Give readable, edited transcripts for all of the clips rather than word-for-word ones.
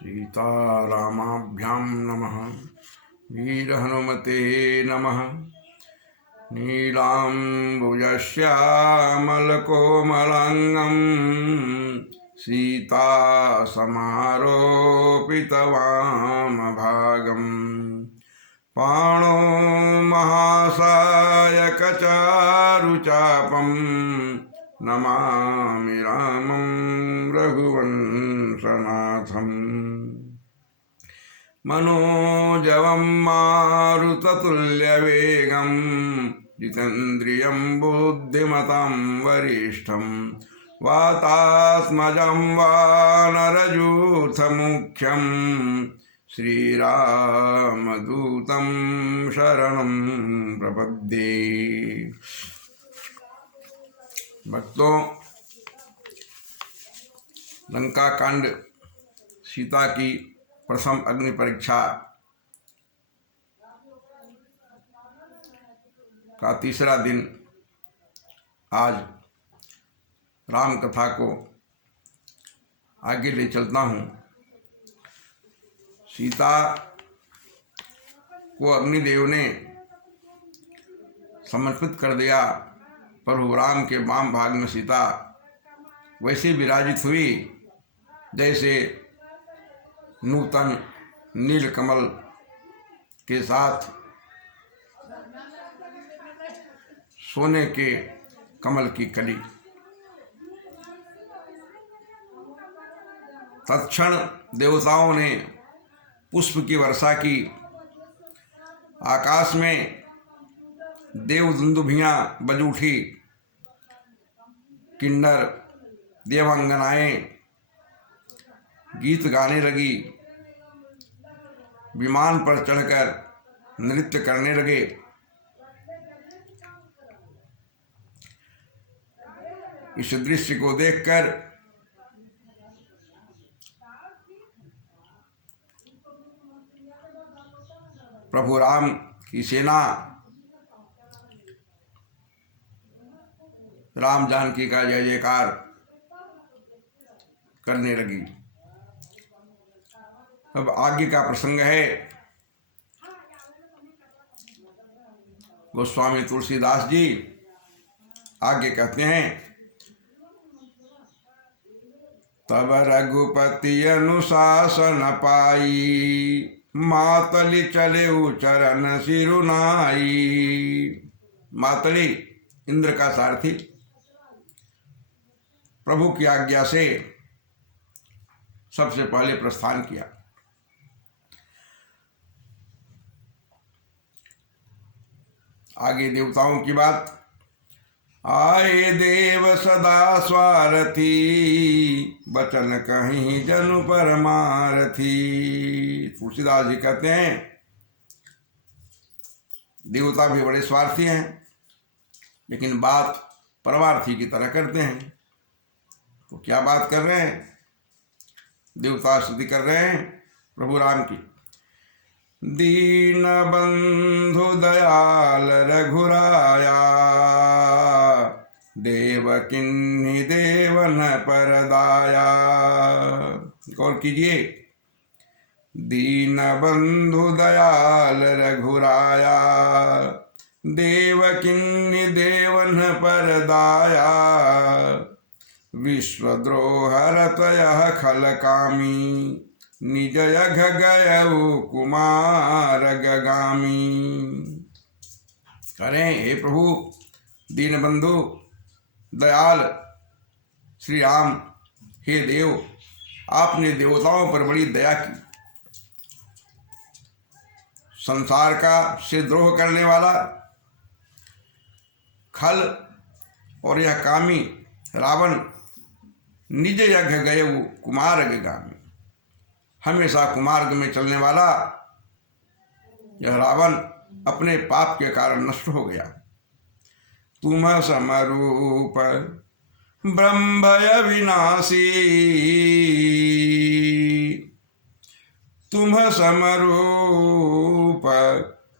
सीतारामाभ्यां नमः। वीरहनुमते नमः। नीलाम्बुजश्यामलकोमलाङ्गं सीतासमारोपितवामभागम् पाणो महासायकचारुचापं नमामि रामं रघुवंशनाथम्। मनोजवं मारुततुल्यवेगं जितेन्द्रियं बुद्धिमतां वरिष्ठं वातात्मजं वानरयूथमुख्यं श्रीरामदूतं शरणं प्रपद्ये। भक्तों, लंका कांड, सीता की प्रथम अग्नि परीक्षा का तीसरा दिन आज राम कथा को आगे ले चलता हूँ। सीता को अग्निदेव ने समर्पित कर दिया। प्रभु राम के वाम भाग में सीता वैसे विराजित हुई जैसे नूतन नीलकमल के साथ सोने के कमल की कली। तत्क्षण देवताओं ने पुष्प की वर्षा की। आकाश में देव दुंदुभियां बज उठी। किन्नर देवांगनाएं गीत गाने लगी। विमान पर चढ़कर नृत्य करने लगे। इस दृश्य को देखकर प्रभु राम की सेना राम जानकी का जय जयकार करने लगी। अब आगे का प्रसंग है। गोस्वामी तुलसीदास जी आगे कहते हैं, तब रघुपति अनुशासन पाई, मातली चले चरण सिरुनाई। मातली इंद्र का सारथी प्रभु की आज्ञा से सबसे पहले प्रस्थान किया। आगे देवताओं की बात। आए देव सदा स्वारथी, बचन कहीं जनु परमारथी। तुलसीदास जी कहते हैं, देवता भी बड़े स्वार्थी हैं, लेकिन बात परमार्थी की तरह करते हैं। तो क्या बात कर रहे हैं? देवता स्तुति कर रहे हैं प्रभु राम की। दीन बंधु दयाल रघुराया, देवकिन्नी देवन परदाया। गौर कीजिए, दीन बंधु दयाल रघुराया, देवकिन्नी देवन परदाया। विश्वद्रोहरत यह खल कामी, निज यघ गयउ कुमार गगामी। करें हे प्रभु दीनबंधु दयाल श्री राम, हे देव, आपने देवताओं पर बड़ी दया की। संसार का से द्रोह करने वाला खल और यह कामी रावण निज यघ गयउ कुमार गगामी, हमेशा कुमार्ग में चलने वाला यह रावण अपने पाप के कारण नष्ट हो गया। तुम समरूप ब्रह्मय विनाशी, तुम समरूप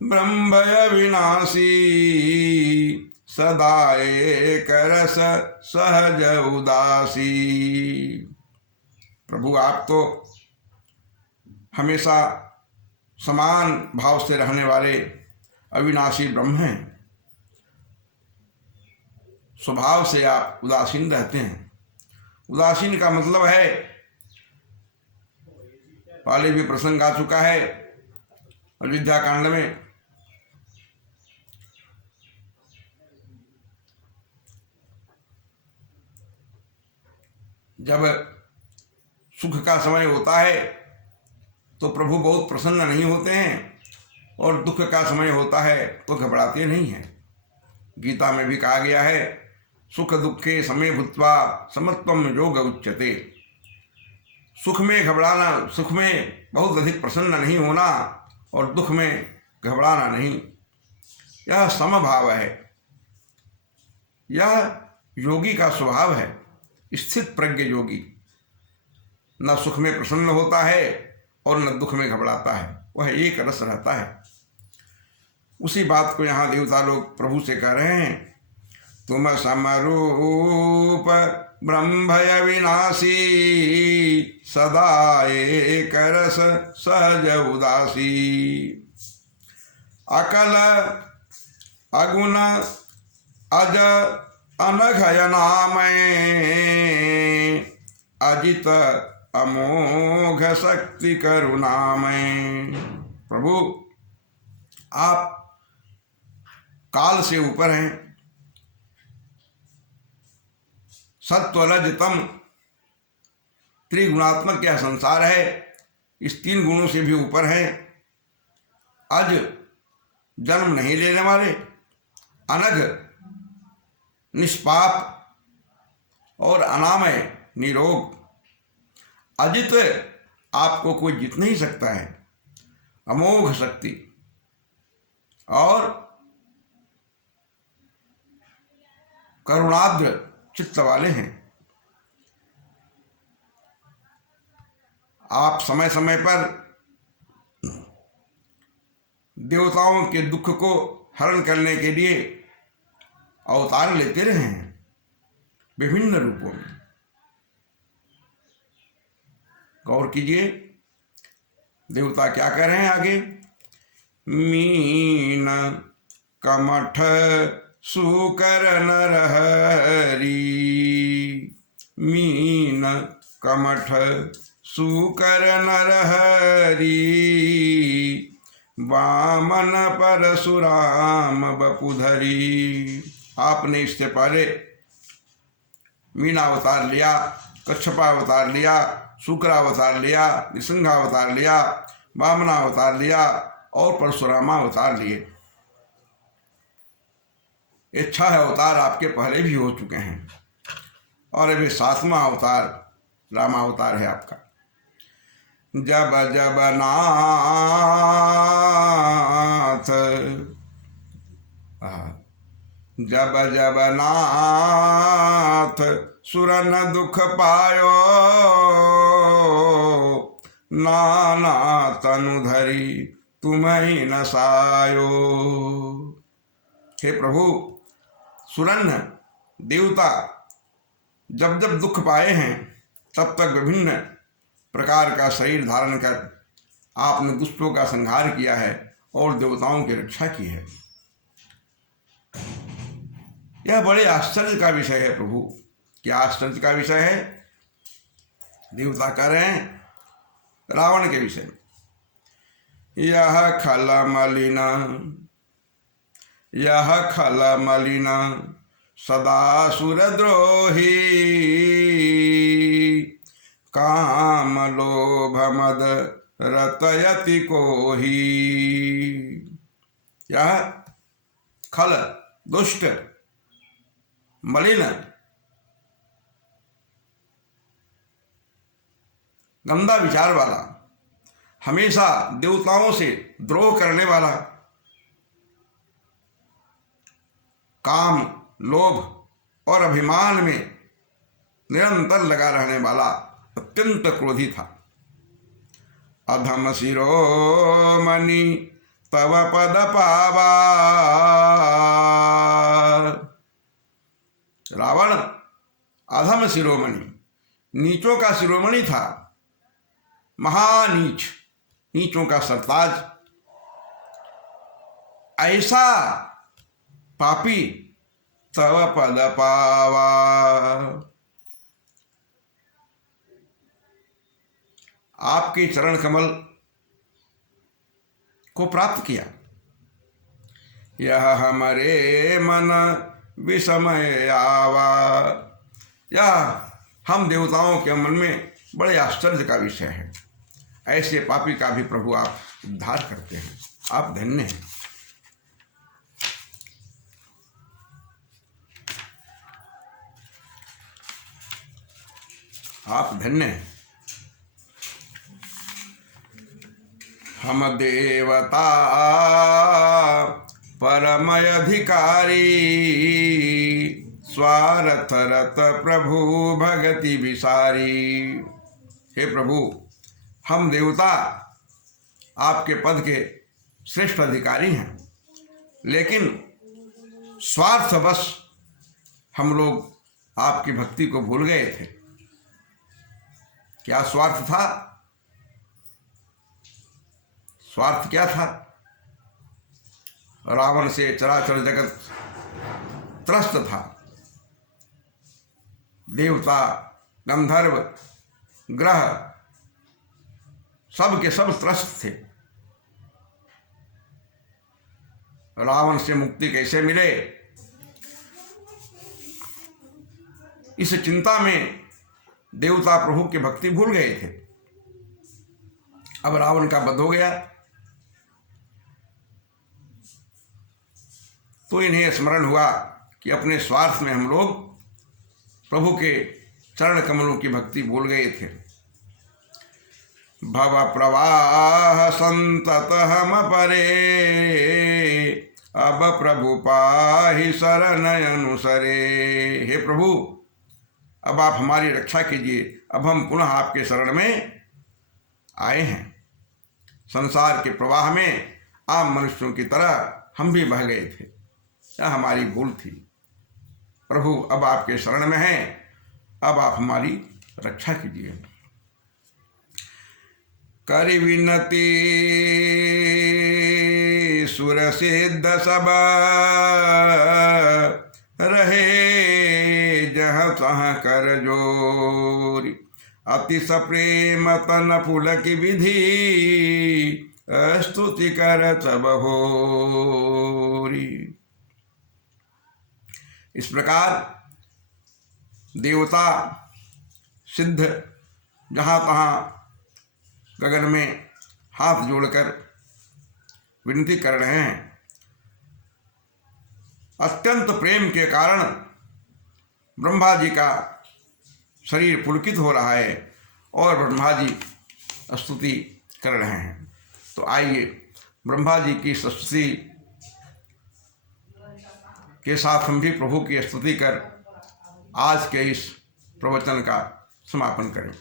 ब्रह्मय विनाशी। सदा एक रस सहज उदासी। प्रभु आप तो हमेशा समान भाव से रहने वाले अविनाशी ब्रह्म हैं। स्वभाव से आप उदासीन रहते हैं। उदासीन का मतलब है, पहले भी प्रसंग आ चुका है अयोध्या कांड में, जब सुख का समय होता है तो प्रभु बहुत प्रसन्न नहीं होते हैं, और दुख का समय होता है तो घबराते नहीं हैं। गीता में भी कहा गया है, सुख दुखे समय भूत्वा समत्वम योग उच्यते। सुख में घबराना, सुख में बहुत अधिक प्रसन्न नहीं होना और दुख में घबराना नहीं, यह समभाव है। यह योगी का स्वभाव है। स्थित प्रज्ञ योगी न सुख में प्रसन्न होता है और न दुख में घबराता है, वह एक रस रहता है। उसी बात को यहाँ देवता लोग प्रभु से कह रहे हैं, तुम समरूप ब्रह्मय विनाशी सदा एक रस सहज उदासी। अकल अगुण अज अनघय नामय अजित अमोघ शक्ति करुणामय। प्रभु आप काल से ऊपर हैं, सत्वरज तम त्रिगुणात्मक यह संसार है, इस तीन गुणों से भी ऊपर हैं। अज जन्म नहीं लेने वाले, अनघ निष्पाप और अनामय निरोग। अजित आपको कोई जीत नहीं सकता है, अमोघ शक्ति और करुणाद्र चित्त वाले हैं। आप समय समय पर देवताओं के दुख को हरण करने के लिए अवतार लेते रहे हैं विभिन्न रूपों में। गौर कीजिए देवता क्या कह रहे हैं आगे, मीन कमठ सुकर नरहरी। मीन कमठ सुकर नरहरी वामन परशुराम बपुधरी। आपने इससे पहले मीनावतार लिया, कच्छपावतार लिया, शुक्रावतार लिया, नृसिंहावतार लिया, वामनावतार लिया और परशुरामावतार लिए। ये 6 अवतार आपके पहले भी हो चुके हैं और अभी 7वां अवतार रामावतार है आपका। जब जब नाथ जब जब नाथ सुरन दुख पायो नाना तनु धरी तुम्हें नसायो। हे प्रभु, सुरन देवता जब जब दुख पाए हैं तब तक विभिन्न प्रकार का शरीर धारण कर आपने दुष्टों का संहार किया है और देवताओं की रक्षा की है। यह बड़े आश्चर्य का विषय है प्रभु। क्या आश्चर्य का विषय है? देवता कह रहे हैं रावण के विषय में, यह खल मलिना सदा सुरद्रोही काम लोभ मद रतयति कोही। यह खल दुष्ट मलिन गंदा विचार वाला, हमेशा देवताओं से द्रोह करने वाला, काम लोभ और अभिमान में निरंतर लगा रहने वाला अत्यंत क्रोधी था। अधम शिरोमणि तव पद पावा। रावण अधम शिरोमणि, नीचों का शिरोमणि था, महानीच, ईंटों का सरताज, ऐसा पापी तव पद पावा। आपके चरण कमल को प्राप्त किया। यह हमारे मन विस्मय आवा, यह हम देवताओं के मन में बड़े आश्चर्य का विषय है। ऐसे पापी का भी प्रभु आप उद्धार करते हैं, आप धन्य हैं। आप धन्य हैं। हम देवता परमय अधिकारी, स्वार्थ रत प्रभु भगति विसारी। हे प्रभु, हम देवता आपके पद के श्रेष्ठ अधिकारी हैं, लेकिन स्वार्थवश हम लोग आपकी भक्ति को भूल गए थे। क्या स्वार्थ था? स्वार्थ क्या था? रावण से चराचर जगत त्रस्त था। देवता, गंधर्व, ग्रह सब के सब त्रस्त थे। रावण से मुक्ति कैसे मिले, इस चिंता में देवता प्रभु की भक्ति भूल गए थे। अब रावण का वध हो गया तो इन्हें स्मरण हुआ कि अपने स्वार्थ में हम लोग प्रभु के चरण कमलों की भक्ति भूल गए थे। भव प्रवाह संतत हम परे, अब प्रभु पाहि शरण अनुसरे। हे प्रभु, अब आप हमारी रक्षा कीजिए, अब हम पुनः आपके शरण में आए हैं। संसार के प्रवाह में आम मनुष्यों की तरह हम भी बह गए थे, यह हमारी भूल थी। प्रभु अब आपके शरण में हैं, अब आप हमारी रक्षा कीजिए। करि विनती सुर सिद्ध सब, रहे जहाँ तहाँ कर जोरी। अति सप्रेम तन पुलक विधि, स्तुति कर सब होरी। इस प्रकार देवता सिद्ध जहाँ तहाँ गगन में हाथ जोड़कर विनती कर रहे हैं। अत्यंत प्रेम के कारण ब्रह्मा जी का शरीर पुलकित हो रहा है और ब्रह्मा जी स्तुति कर रहे हैं। तो आइए ब्रह्मा जी की स्तुति के साथ हम भी प्रभु की स्तुति कर आज के इस प्रवचन का समापन करें।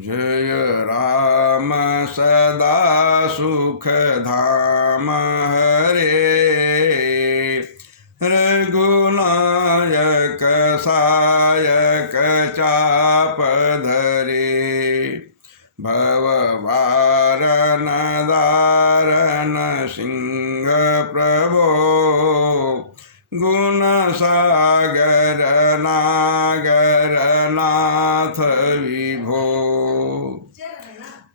जय राम सदा सुख धाम हरे, रघुनायक सायक चाप धरे। भव वारन दारन सिंह प्रभो, गुण सागर नागर नाथ विभो।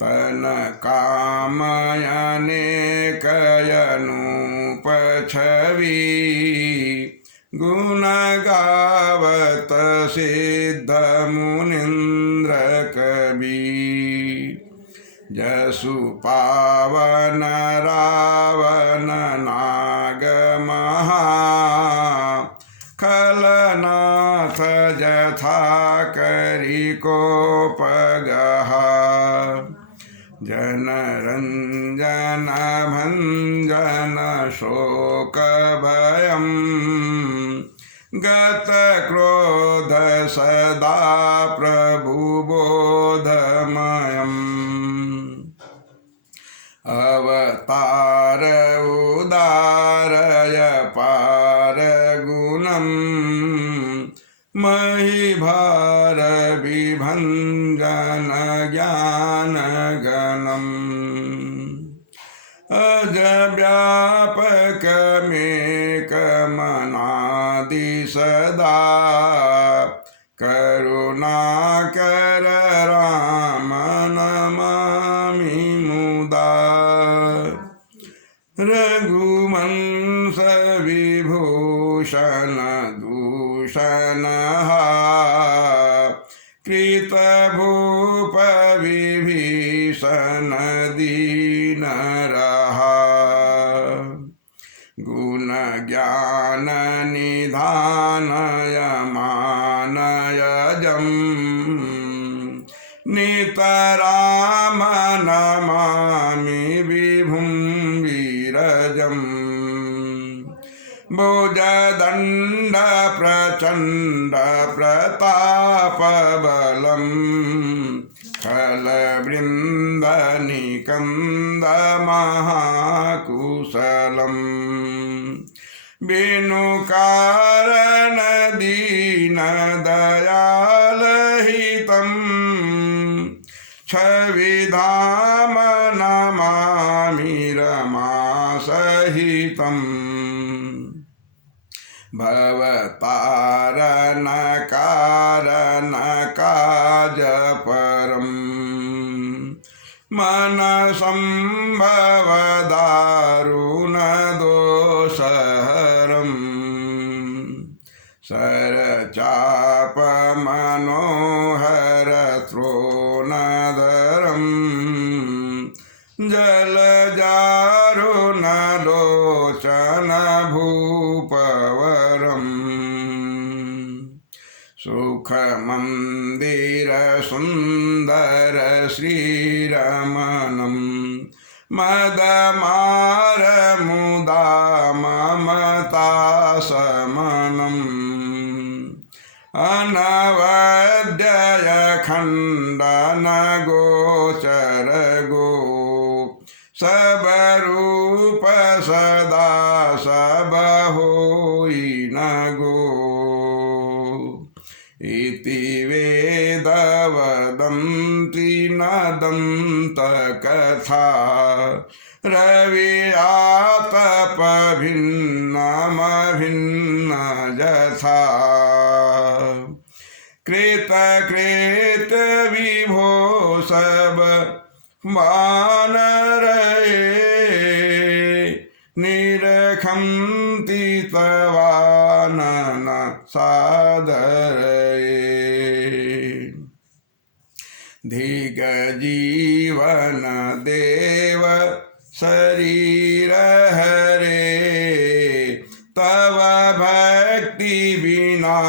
तन कामयने कयनुप छवि, गुण गावत सिद्ध मुनीन्द्र कवि। जसु पावन रावण नाग महा, खलनाथ जथा करि कोप गहा। जन रंजन भंजन शोक भयम्, गत क्रोध सदा प्रभु बोधमयम्। अवतार उदारय पार गुणम्, मही भार विभंजन जन ज्ञान गणम अज व्यापकमेकमनादि सदा करुणाकर राम नमामि मुदा रघुवंश विभूषण दूषणः कृतभूप विभीषण दीनरहा गुण ज्ञान निधानय मानयजम् नितराम नमामि विभुं विरजम् भुजदण्ड प्रचण्ड प्रतापबलम् खलवृन्दनिकन्द महाकुशलम् विनुकारण दीन दयालहितम् छविधाम नमामि रमासहितम् भवतारण कारण काज परम् मन संभव दारुण दोषहरम् सरचाप मनोहर त्रोणधरम् जलजारुण लोचन भूपवरम् सुख मंदिर सुंदर श्रीरमणम् मदमार मुदा ममता समनम् अनवद्य खंडन गोचर गो सब रूप सदा सब होई न गो इति वेद वदन्ति न दन्त कथा रवि आतप भिन्नमभिन्न यथा कृत कृत विभो सब वानरे निरखन्ति तवानन सादरे धिग जीवन देव शरीर हरे तव भक्ति बिना